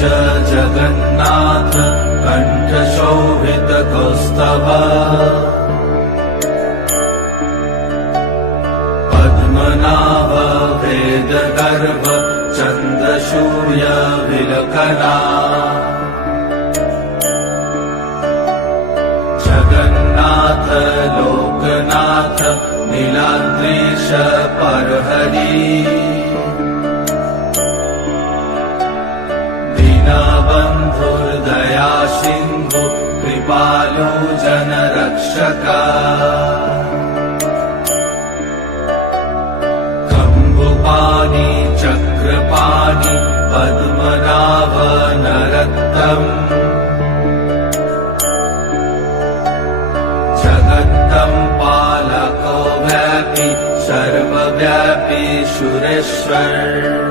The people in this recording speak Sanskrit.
जगन्नाथ कण्ठशोभितकौस्तभ पद्मनाभ वेदगर्भ चन्द्रसूर्य विलकना जगन्नाथ लोकनाथ नीलाद्रीश परहरि दीनबन्धुर्दया सिन्धु कृपालु जनरक्षका कम्बुपाणि चक्रपाणि पद्मनाभ नरत्तम् जगत्तं पालको व्यापी सर्वव्यापी सुरेश्वर